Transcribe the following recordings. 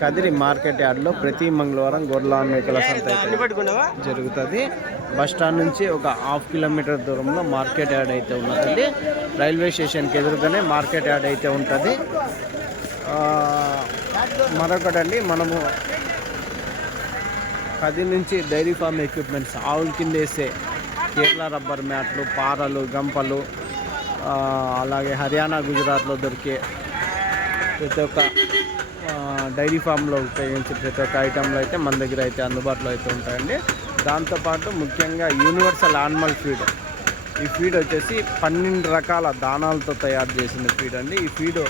Kadiri market యార్డ్లో ప్రతి మంగళవారం గొర్రెల మేకల సంత జరుగుతుంది. బస్ స్టాండ్ నుంచి ఒక హాఫ్ కిలోమీటర్ దూరంలో మార్కెట్ యార్డ్ అయితే ఉన్నదండి. రైల్వే స్టేషన్కి ఎదురుగానే మార్కెట్ యార్డ్ అయితే ఉంటుంది. మరొకటండి మనము పది నుంచి డైరీ ఫార్మ్ ఎక్విప్మెంట్స్ ఆవుల కింద వేసే కేరళ రబ్బర్ మ్యాట్లు పారలు గంపలు అలాగే హర్యానా గుజరాత్లో దొరికే ప్రతి ఒక్క డైరీ ఫామ్లో ఉపయోగించే ప్రతి ఒక్క ఐటెంలు అయితే మన దగ్గర అయితే అందుబాటులో అయితే ఉంటాయండి. దాంతోపాటు ముఖ్యంగా యూనివర్సల్ యానిమల్ ఫీడ్. ఈ ఫీడ్ వచ్చేసి పన్నెండు రకాల దానాలతో తయారు చేసిన ఫీడ్ అండి. ఈ ఫీడ్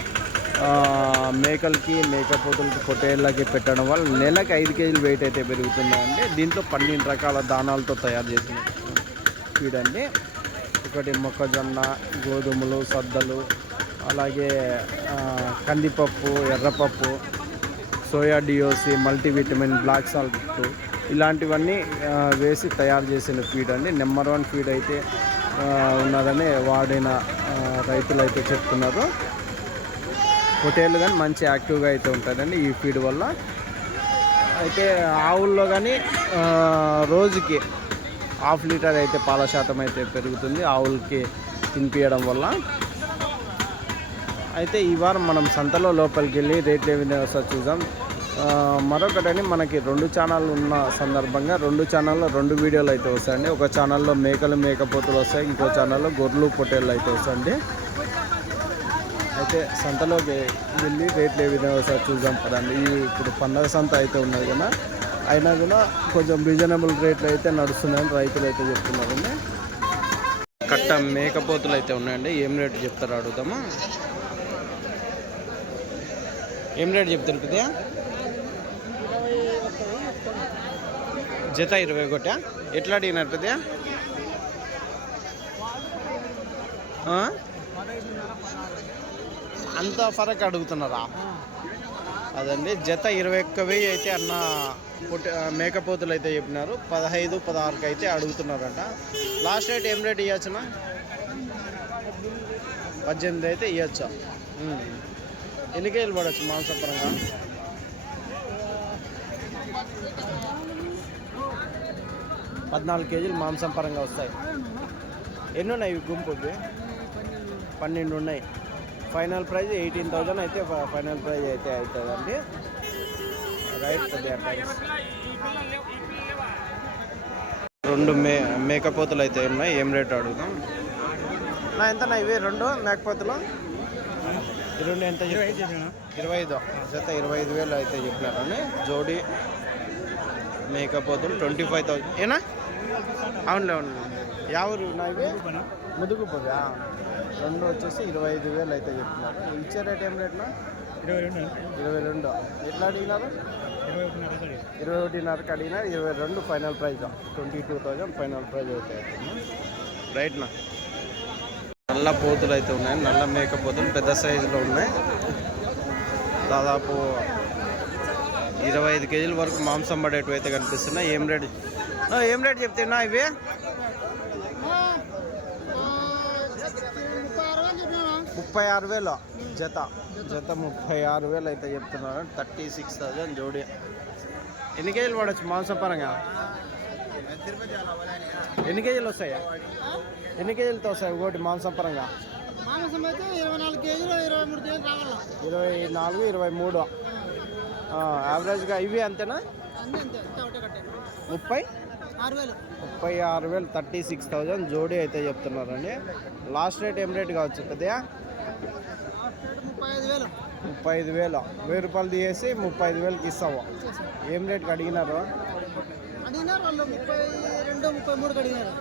మేకలకి మేకపోతులకి పొట్టేళ్ళకి పెట్టడం వల్ల నెలకి ఐదు కేజీలు వెయిట్ అయితే పెరుగుతుందండి. దీంట్లో పన్నెండు రకాల దానాలతో తయారు చేసిన ఫీడ్ అండి. ఒకటి మొక్కజొన్న గోధుమలు సద్దలు అలాగే కందిపప్పు ఎర్రపప్పు soya DOC multivitamin black salt ఇలాంటివన్నీ వేసి తయారు చేసిన ఫీడ్ అండి. నెంబర్ వన్ ఫీడ్ అయితే ఉన్నదని వాడిన రైతులు అయితే చెప్తున్నారు. పొటేళ్ళు కానీ మంచి యాక్టివ్గా అయితే ఉంటుందండి ఈ ఫీడ్ వల్ల. అయితే ఆవుల్లో కానీ రోజుకి హాఫ్ లీటర్ అయితే పాల శాతం అయితే పెరుగుతుంది ఆవులకి తినిపించడం వల్ల. అయితే ఈ వారం మనం సంతలో లోపలికి వెళ్ళి రేట్లు ఏమి వస్తా చూద్దాం మరొకటని మనకి రెండు ఛానళ్ళు ఉన్న సందర్భంగా రెండు ఛానల్లో రెండు వీడియోలు అయితే వస్తాయండి. ఒక ఛానల్లో మేకలు మేకపోతులు వస్తాయి. ఇంకో ఛానల్లో గొర్రెలు పొట్టేళ్ళు అయితే వస్తాయండి. అయితే సంతలోకి వెళ్ళి రేట్లు ఏ విధంగా వస్తాయో చూద్దాం. పదండి ఇప్పుడు పండగ సంత అయితే ఉన్నది కదా. అయినా కూడా కొంచెం రీజనబుల్ రేట్లు అయితే నడుస్తున్నాయని రైతులు అయితే చెప్తున్నారండి కట్ట మేకపోతులు అయితే ఉన్నాయండి. ఏం రేటు చెప్తారో అడుగుతామా ఏం రేటు చెప్తారు పెద్దయా జత ఇరవై ఒకటా? ఎట్లా అడిగినారు పెద్దయా అంత ఫరక్ అడుగుతున్నారా? అదండి జత ఇరవై ఒక్క వెయ్యి అయితే అన్న పుట్ట మేకపోతులు అయితే చెప్పినారు. పదహైదు పదహారుకి అయితే అడుగుతున్నారంట. లాస్ట్ రేట్ ఏం రేట్ ఇవ్వచ్చునా పద్దెనిమిది అయితే ఇవ్వచ్చా ఎన్ని కేజీలు పడవచ్చు మాంసపరంగా పద్నాలుగు కేజీలు మాంసం పరంగా వస్తాయి ఎన్ని ఉన్నాయి ఇవి? గుంపుకి పన్నెండు ఉన్నాయి. ఫైనల్ ప్రైజ్ ఎయిటీన్ థౌజండ్ అయితే ఫైనల్ ప్రైజ్ అయితే అవుతుందండి. రైట్ రెండు మే మేకపోతులు అయితే ఉన్నాయి. ఏం రేట్ అడుగుదాం. నా ఎంత ఇవి? రెండు మేకపోతులు? ఈ రెండు ఎంత ఇరవై ఐదు జత ఇరవై ఐదు వేలు అయితే చెప్పినారని జోడి మేకపోతులు ట్వంటీ ఫైవ్ థౌసండ్. ఏనా? అవునులే అవునులే. యావరు నా ఇవి ముదుగు పొగా రెండు వచ్చేసి ఇరవై ఐదు వేలు అయితే చెప్తున్నారు ఇచ్చే రేట్ ఏం రేట్నా? ఇరవై రెండు. ఇరవై రెండు. ఎట్లా అడిగినారు? ఇరవై ఒకటిన్నరకు అడిగినారు ఇరవై రెండు final price. Twenty two thousand final price అయితే. రైట్నా? నల్ల పోతులు అయితే ఉన్నాయి. నల్ల మేక పోతులు పెద్ద సైజులో ఉన్నాయి. దాదాపు ఇరవై ఐదు కేజీల వరకు మాంసం పడేటివి అయితే కనిపిస్తున్నాయి. ఏం రేట్? ఏం రేట్ చెప్తున్నా ఇవి? ముప్పై ఆరు వేలు. జత. జత ముప్పై ఆరు వేలు అయితే చెప్తున్నారు. థర్టీ సిక్స్ థౌజండ్ జోడి. ఎన్ని కేజీలు పడవచ్చు మాంసం పరంగా ఎన్ని కేజీలు వస్తాయా? ఎన్ని కేజీలతో వస్తాయి ఒకటి మాంసం పరంగా మాంసం అయితే ఇరవై నాలుగు కేజీలు ఇరవై మూడు కేజీలు రావాలా? ఇరవై నాలుగు ఇరవై మూడు. యావరేజ్గా ఇవి అంతేనా? ముప్పై? ముప్పై ఆరు వేలు థర్టీ సిక్స్ థౌజండ్. జోడీ అయితే చెప్తున్నారండి. లాస్ట్ రేట్ ఏం రేట్ కావచ్చు? పెద్దయా ముప్పై ఐదు వేలు. వెయ్యి రూపాయలు తీసేసి ముప్పై ఐదు వేలకి ఇస్తావు ఏం రేట్కి అడిగినారు?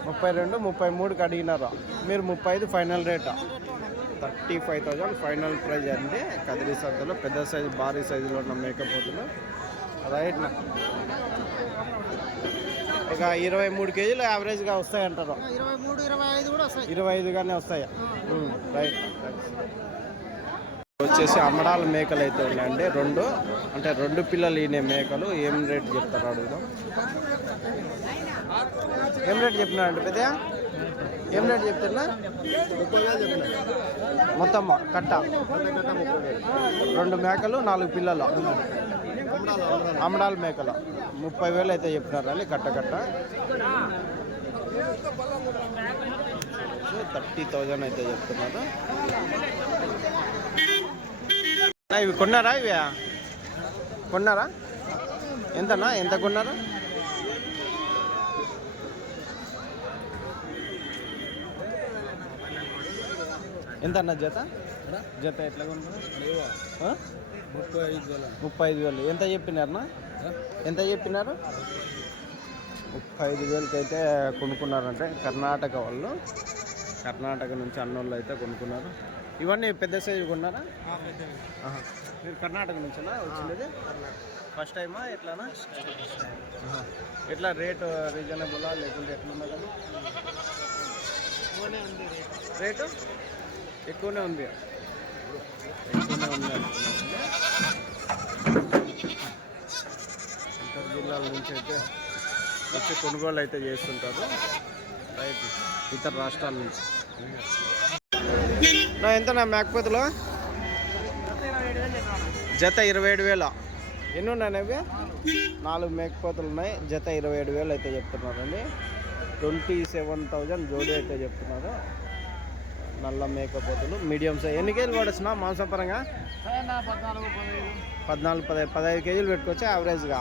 ముప్పై రెండు ముప్పై మూడుకి అడిగినారు. మీరు ముప్పై ఐదు final rate? Thirty five thousand final price అండి. కదిరి సంతలో పెద్ద సైజు భారీ సైజులో ఉన్న మేకపోతులు రైట్ ఒక ఇరవై మూడు కేజీలు యావరేజ్గా వస్తాయి అంటారు ఇరవై మూడు ఇరవై ఐదు కూడా వస్తాయి. ఇరవై ఐదుగానే వస్తాయి? రైట్. వచ్చేసి అమ్మడాల మేకలు అయితే ఉన్నాయండి. రెండు అంటే రెండు పిల్లలు ఈయన మేకలు. ఏం రేట్ చెప్తారు అడుగుదాం. ఏం రేట్ అంటే పెద్ద? ఏం రేట్ చెప్తున్నా? మొత్తం కట్ట. రెండు మేకలు నాలుగు పిల్లలు. అమ్మడాల మేకలు. ముప్పై వేలు అయితే చెప్తున్నారండి కట్ట కట్ట. థర్టీ థౌజండ్ అయితే చెప్తున్నారు. ఇవి కొన్నారా ఇవి? కొన్నారా? ఎంతనా ఎంత కొన్నారు? ఎంత అన్న? జత జత ఎట్లా? ముప్పై ఐదు వేల ఎంత చెప్పినారన్నా ఎంత చెప్పినారు? ముప్పై ఐదు వేలకి అయితే కొనుక్కున్నారంటే కర్ణాటక వాళ్ళు. కర్ణాటక నుంచి అన్నోళ్ళు అయితే కొనుక్కున్నారు. ఇవన్నీ పెద్ద సైజు కొన్నారా. మీరు కర్ణాటక నుంచేనా? వచ్చింది ఫస్ట్ టైమా ఎట్లానా. ఎట్లా రేటు రీజనబులా లేకుంటే ఎట్లున్నా కదా రేటు ఎక్కువనే ఉంది. ఎక్కువనే ఉంది ఇతర జిల్లాల నుంచి అయితే వచ్చి కొనుగోలు అయితే చేస్తుంటారు. రైట్ ఇతర రాష్ట్రాల నుంచి. నా ఎంత నా మేకపోతులో? జత ఇరవై ఏడు వేల. ఎన్ని ఉన్నాయి అవి? నాలుగు మేకపోతులు ఉన్నాయి. జత ఇరవై ఏడు వేలు అయితే చెప్తున్నారండి. ట్వంటీ సెవెన్ థౌజండ్ జోడీ అయితే చెప్తున్నారు. నల్ల మేకపోతులు మీడియం సైజ్. ఎన్ని కేజీలు పడొచ్చిన పద్నాలుగు పదిహేను పద్నాలుగు పదహైదు పదహైదు కేజీలు పెట్టుకోవచ్చు యావరేజ్గా.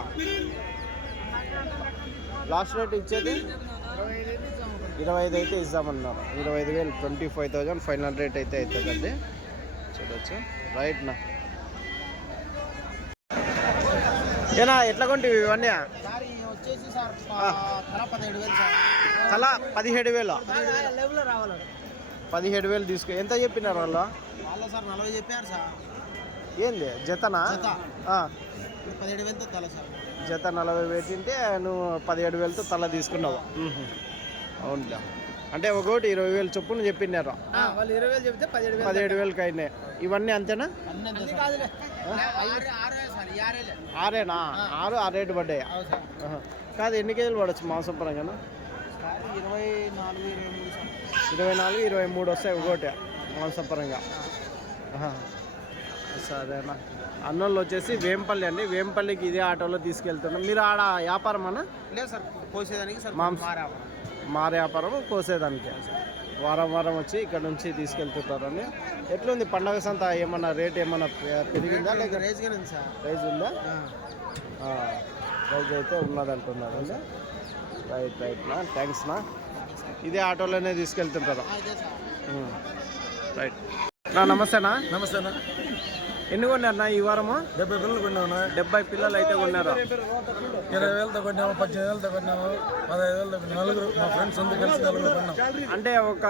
లాస్ట్ రేట్ ఇచ్చేది? ఇరవై ఐదు అయితే ఇస్తామన్నారు ఇరవై ఐదు వేలు twenty five thousand final rate అయితే అవుతుందండి చూడొచ్చు. రైట్ నా. ఏనా ఎట్లా కొంటివి ఇవన్నీ. తల పదిహేడు వేలు పదిహేడు వేలు తీసుకో. ఎంత చెప్పినారు వాళ్ళు? వాళ్ళు సార్ నలభై చెప్పారు సార్. ఏంది? జతనా? జత. ఆ, ఇప్పుడు పదిహేడు వేలతో తల సార్. జత నలభై పెట్టింటే నువ్వు పదిహేడు వేలతో తల తీసుకున్నావు. అవునులే. అంటే ఒకటి ఇరవై వేలు చొప్పున చెప్పినారు. వాళ్ళు ఇరవై వేలు చెప్తే పదిహేడు వేలు పదిహేడు వేలకి అయినాయి ఇవన్నీ అంతేనా? ఆరేనా? ఆరు ఆ రేటు పడ్డాయి. కాదు ఎన్ని కేజీలు పడవచ్చు మాంసం పరంగా ఇరవై నాలుగు ఇరవై మూడు సార్. ఇరవై నాలుగు ఇరవై మూడు వస్తాయి ఒకటి మాంసం పరంగా ఆహా. సరేనా అన్నోళ్ళు వచ్చేసి వేంపల్లి అండి. వేంపల్లికి ఇదే ఆటోలో తీసుకెళ్తున్నాం. మీరు ఆడ వ్యాపారం అన్న లేదు సార్ కోసేదానికి సార్ మాంసం. మారావా మా వ్యాపారం కోసేదానికి. వారం వారం వచ్చి ఇక్కడ నుంచి తీసుకెళ్తుంటారని ఎట్లుంది పండగ సంత? ఏమన్నా రేట్ ఏమన్నా పెరిగిందా లేక ఉంది సార్. ప్రైజ్ ఉందా? ప్రైజ్ అయితే ఉన్నది అంటున్నారు అండి రైట్ రైట్ నా. థ్యాంక్స్ నా. ఇదే ఆటోలోనే తీసుకెళ్తుంటారు. రైట్. నా నమస్తేనా నమస్తే అన్న. ఎన్ని కొన్నారన్నా ఈ వారము? డెబ్బై పిల్లలు కొన్నాము డెబ్బై పిల్లలు అయితే కొన్నారు? ఇరవై వేలతో కొన్నాము పద్దెనిమిది వేలతో కొన్నాము పదహైదు వేలతో కొన్నాము నలుగురు మా ఫ్రెండ్స్ అంతా కలిసి నలుగురు కొన్నాం. అంటే ఒక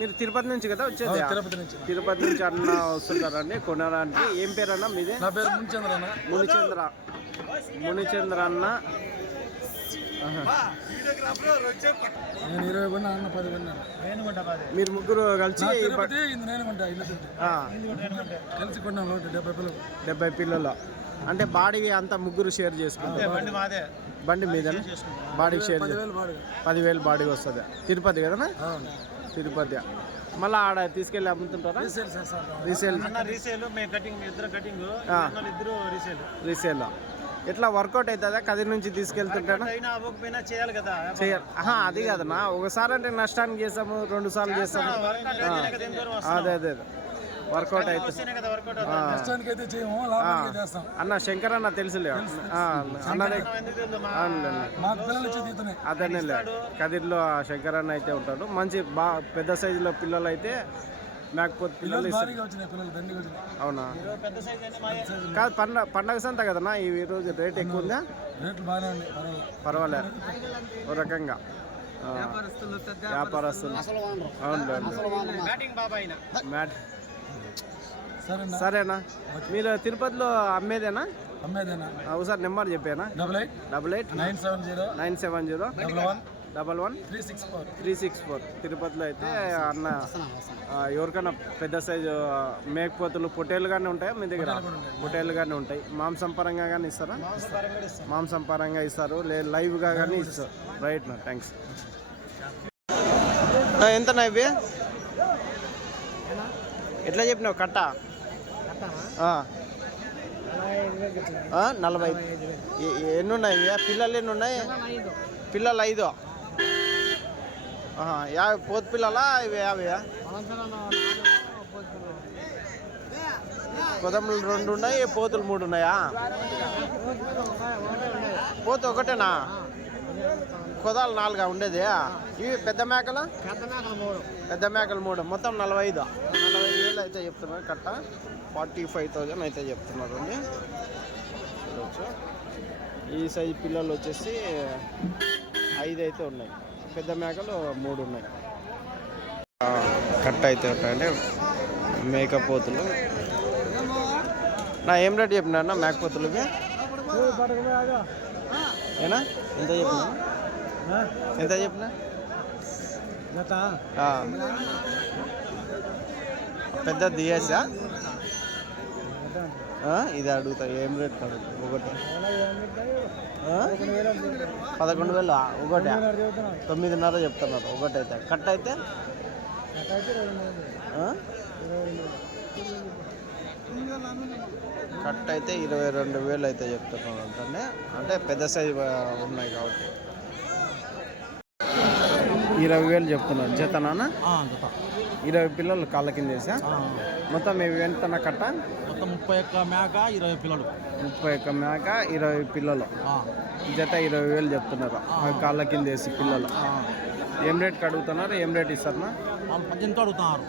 మీరు తిరుపతి నుంచి కదా వచ్చేది? తిరుపతి నుంచి. తిరుపతి నుంచి అన్న వస్తుంటారండి కొనడానికి ఏం పేరు అన్న మీది? నా పేరు ముంచంద్ర అన్న. మునిచంద్ర. మునిచంద్ర అన్న. నేను ఇరవై కొన్నా అన్న పది కొన్నాను నేను కొంటా పది మీరు ముగ్గురు కలిసి కలిసి కొన్నాం డెబ్బై పిల్లలు. డెబ్బై పిల్లలు. అంటే బాడీ అంతా ముగ్గురు షేర్ చేసుకుంటారు. బండి మాదే. బండి షేర్ పదివేలు బాడు. వస్తుంది. తిరుపతి కదా తిరుపతి. మళ్ళీ ఆడ తీసుకెళ్ళి అమ్ముతుంటారా? Resale resale. రీసేల్ మేము కటింగ్ ఇద్దరు కటింగ్. ఇద్దరు రీసేల్. రీసేల్. ఎట్లా వర్కౌట్ అవుతుందా? కదిరి నుంచి అవ్వకపోయినా చేయాలి కదా. అది కాదన్నా ఒకసారి అంటే నష్టానికి చేస్తాము రెండు సార్లు చేస్తాము. అదే అదే వర్కౌట్ కదా అయితే అన్న శంకర్ అన్న తెలుసులే. ఆ, అన్నదే. అదేనేలే కదిర్లో ఆ శంకర్ అన్న అయితే ఉంటాడు. మంచి బా పెద్ద సైజులో పిల్లలు అయితే మేకపోతే పిల్లలు అవునా? పెద్ద సైజ్ అయితే కాదు పండగ పండగ సంత కదన్నా ఈ రోజు రేట్ ఎక్కువ ఉందా? పర్వాలేదు. పర్వాలే. ఓ రకంగా. వ్యాపారస్తులు సరే సరేనా? మీరు తిరుపతిలో అమ్మేదేనా? అమ్మేదేనా? ఒకసారి నెంబర్ చెప్పానా? Double eight. Double eight. Nine seven zero. Nine seven zero. Double one. Double one? Three six four. Three six four. తిరుపతిలో అయితే అన్న ఎవరికైనా పెద్ద సైజు మేకపోతులు పొటేలు కానీ ఉంటాయా మీ దగ్గర? పొటేలు కానీ ఉంటాయి. మాంసం పరంగా కానీ ఇస్తారా? మాంసం పరంగా ఇస్తారు. లేదు లైవ్గా కానీ ఇస్తారు. రైట్ నా థ్యాంక్స్ ఎంత ఇవి? ఎట్లా చెప్పినావు? కట్ట? ఆ. ఆ, నలభై ఎన్ని ఉన్నాయి? పిల్లలు ఎన్ని ఉన్నాయి? పిల్లలు ఐదు. యాభై పోతు పిల్లలా? ఇవి యాభై కొదములు రెండు ఉన్నాయి పోతులు మూడు ఉన్నాయా? పోతు ఒకటేనా? కొదాలు నాలుగా ఉండేది. ఇవి పెద్ద మేకలు? పెద్ద మేకలు మూడు. మొత్తం నలభై ఐదు నలభై ఐదు వేలు అయితే చెప్తున్నారు కట్ట ఫార్టీ ఫైవ్ థౌజండ్ అయితే చెప్తున్నారు అండి. ఈ సైజు పిల్లలు వచ్చేసి ఐదు అయితే ఉన్నాయి. పెద్ద మేకలు మూడు ఉన్నాయి. కట్ కట్ట అయితే ఉంటాయండి. మేకపోతులు నా ఏం రేట్ చెప్పినా అన్న మేకపోతులకి ఏనా? ఎంత చెప్పినా ఎంత చెప్పినా? పెద్ద దియేసా? ఇది అడుగుతా ఏం రేట్ అడుగుతా ఒకటి. పదకొండు వేలు ఒకటి. తొమ్మిదిన్నర చెప్తున్నారు ఒకటి అయితే కట్ అయితే? కట్ అయితే ఇరవై రెండు వేలు అయితే చెప్తున్నారు అంటే అంటే పెద్ద సైజు ఉన్నాయి కాబట్టి. ఇరవై వేలు చెప్తున్నారు. జతనా ఇరవై పిల్లలు కాళ్ళ కింద వేసా? మొత్తం ఇవి ఎంత కట్ట? మొత్తం ముప్పై ఒక్క మేక ఇరవై పిల్లలు. ముప్పై ఒక్క మేక ఇరవై పిల్లలు. జత ఇరవై వేలు చెప్తున్నారు. కాళ్ళ కింద వేసి పిల్లలు. ఏం రేట్కి అడుగుతున్నారు? ఏం రేట్ ఇస్తారన్నా వాళ్ళు పద్దెనిమిది అడుగుతున్నారు.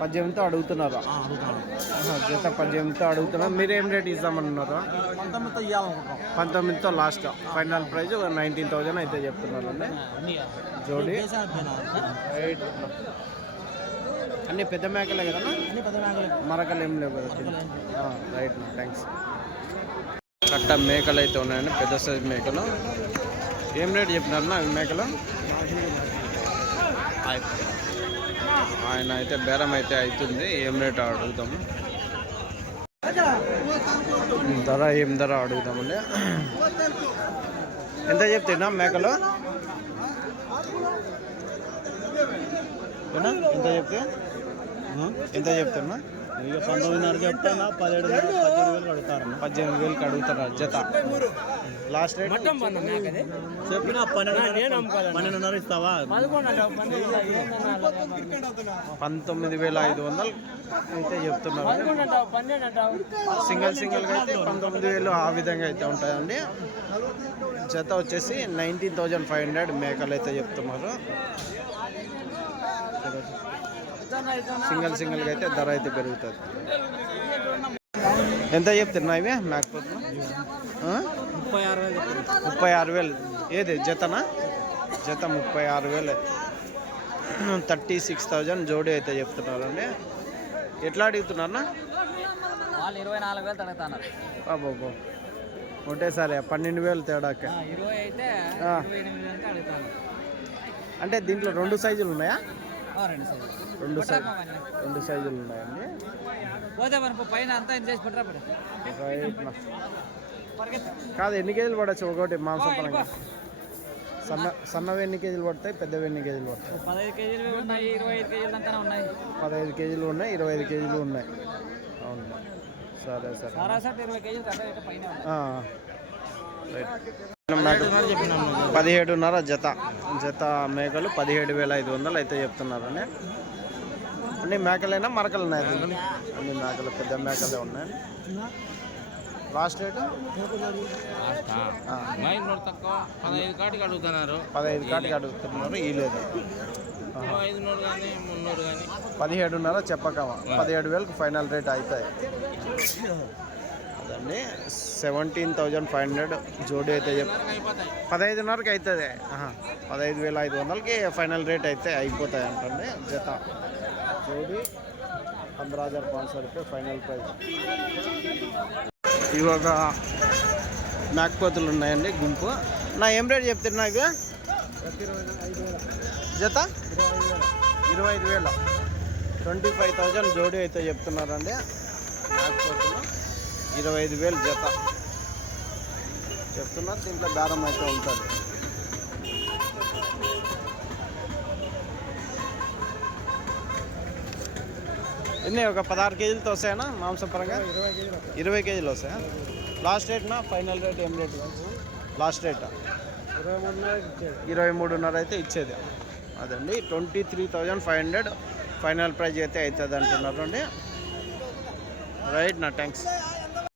పద్దెనిమిదితో అడుగుతున్నారు? అడుగుతున్నారు. ఆహా, జత పద్దెనిమిదితో అడుగుతున్నారు? మీరు ఏం రేట్ ఇస్తామన్నారు పంతొమ్మిదితో ఇవ్వాలనుకుంటాం పంతొమ్మిదితో last. Final price nineteen thousand అయితే చెప్తున్నారు అండి జోడి. రైట్ అన్ని పెద్ద మేకలే మేకలు. మరకలు ఏం లేవు కదా రైట్ థ్యాంక్స్ కట్ట మేకలు అయితే ఉన్నాయండి పెద్ద సైజ్ మేకలు. ఏం రేట్ చెప్పినారన్నా అవి మేకలు? ఆయన అయితే బేరం అయితే అవుతుంది. ఏం రేట్ అడుగుతాము ధర ఏం ధర అడుగుతామండి ఎంత చెప్తున్నా మేకలు? ఎంత చెప్తే? ఎంత చెప్తున్నా? ఇక పంతొమ్మిదిన్నర చెప్తానా పదిహేడు పద్దెనిమిది వేలు అడుగుతారు పద్దెనిమిది వేలకి అడుగుతారా జత. లాస్ట్ రేట్ చెప్పిన పన్నెండు పన్నెండున్నర ఇస్తావా? పంతొమ్మిది వేల ఐదు వందలు అయితే చెప్తున్నారు. సింగిల్ సింగిల్గా అయితే పంతొమ్మిది వేలు ఆ విధంగా అయితే ఉంటాయండి. జత వచ్చేసి నైన్టీన్ థౌజండ్ ఫైవ్ హండ్రెడ్ మేకలు అయితే చెప్తున్నారు. సింగిల్ సింగిల్గా అయితే ధర అయితే పెరుగుతుంది. ఎంత చెప్తున్నా ఇవి? ఆ? ముప్పై ఆరు వేలు. ముప్పై ఆరు వేలు ఏది? జతనా? జత ముప్పై ఆరు వేలు. థర్టీ సిక్స్ థౌజండ్ జోడీ అయితే చెప్తున్నారు అండి ఎట్లా అడుగుతున్నారన్నా వాళ్ళు ఇరవై నాలుగు వేలు తడుగుతున్నారు బాబు ఒకటేసారి పన్నెండు వేలు తేడాక. అంటే దీంట్లో రెండు సైజులు ఉన్నాయా? రెండు సైజు రెండు సైజు రెండు సైజులు ఉన్నాయండి. పోతే మనకు పైన అంతా చేసి పెట్టరా. కాదు ఎన్ని కేజీలు పడచ్చు? ఒకటి మాంసం పరంగా. సన్న సన్నవి ఎన్ని కేజీలు పడతాయి? పెద్దవి ఎన్ని కేజీలు పడతాయి? పదహైదు కేజీలు ఉన్నాయి ఇరవై ఐదు కేజీలు అంతా ఉన్నాయి. పదహైదు కేజీలు ఉన్నాయి ఇరవై ఐదు కేజీలు ఉన్నాయి. అవును. సరే సరే. ఇరవై కేజీలు పైన పదిహేడున్నర జత. జత మేకలు పదిహేడు వేల ఐదు వందలు అయితే చెప్తున్నారండి. అన్ని మేకలైనా? మరకలు ఉన్నాయి అన్ని మేకలు పెద్ద మేకలే ఉన్నాయి. లాస్ట్ రేటు పదహైదు కాటికి అడుగుతున్నారు. పదహైదు కాటికి అడుగుతున్నారు ఈ లేదు. పదిహేడున్నర చెప్పకమా పదిహేడు వేలకు ఫైనల్ రేట్ అవుతాయి అండి సెవెంటీన్ థౌజండ్ ఫైవ్ హండ్రెడ్ జోడీ అయితే చెప్ పదహైదున్నరకి అవుతుంది పదహైదు వేల ఐదు వందలకి ఫైనల్ రేట్ అయితే అయిపోతాయి అంటండి. జత. జోడీ పంద్రహ హజార్ పాంచ్ రూపాయ ఫైనల్ ప్రైస్ ఇవాళ మ్యాక్పోతులు ఉన్నాయండి గుంపు. నా ఏం రేట్ చెప్తున్నా ఇవి? జత? ఇరవై ఐదు వేల. ట్వంటీ ఫైవ్ థౌజండ్ జోడీ అయితే చెప్తున్నారండి మేకపోతులు ఇరవై ఐదు వేలు జత. చెప్తున్నారు దీంట్లో బేరం అయితే ఉంటుంది. ఎన్ని ఒక పదహారు కేజీలతో వస్తాయనా మాంసపరంగా? ఇరవై ఇరవై కేజీలు వస్తాయా? లాస్ట్ రేట్నా? ఫైనల్ రేట్ ఏం రేట్? Last rate? ఇరవై మూడున్నర ఇరవై మూడున్నర అయితే ఇచ్చేది. అదండి twenty three thousand five hundred. Final price అయితే అవుతుంది అంటున్నారు అండి. రైట్ నా థ్యాంక్స్.